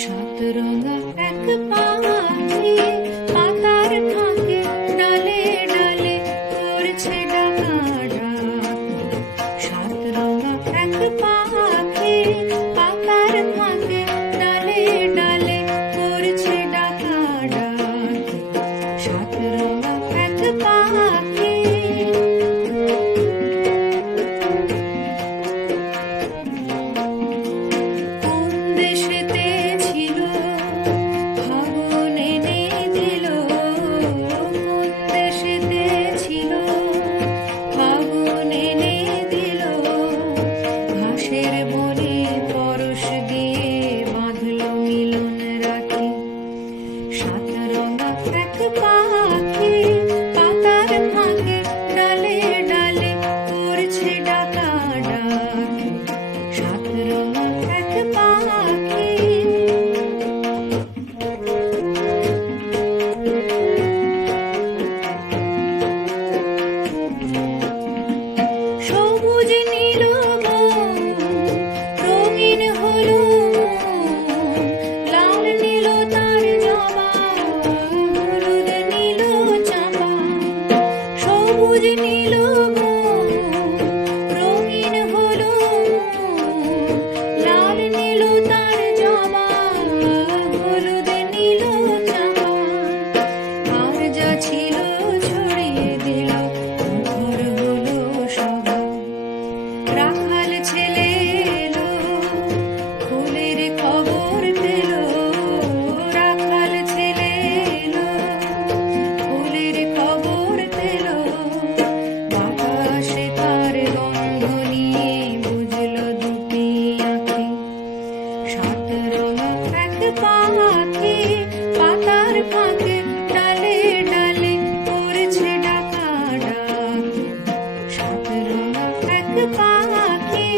সাতরঙা এক পাখি পাতার ফাঁকে ডালে ডালে করছে ডাকা ডাক। সাতরঙা এক পাখি পাতার ফাঁকে ডালে ডালে করছে ডাকা ডাক। সাতরঙা এক পাখি সাতরঙা এক পাখি পাতার ফাঁকে ডালে ডালে করছে ডাকা ডাক। সাতরঙা এক পাখি সবুজ নীল রঙিন হলো লাল নীল তার জবা হলুদ নীল চাঁপা। সবুজ নীল রঙিন হলো লাল নীল তার জবা হলুদ নীল চাঁপা। আর যা ছিল ছড়িয়ে দিল ঘর হলো সভা। রাখাল ছেলে এলো ফুলের খবর পেল। রাখাল ছেলে এলো ফুলের খবর পেল। বাতাসে তার গন্ধ নিয়ে বুঝলো দুটি আঁখি। সাতরঙা এক পাখি পাতার ফাঁকে ডালে ডালে করছে ডাকা ডাক। সাতরঙা এক পাখি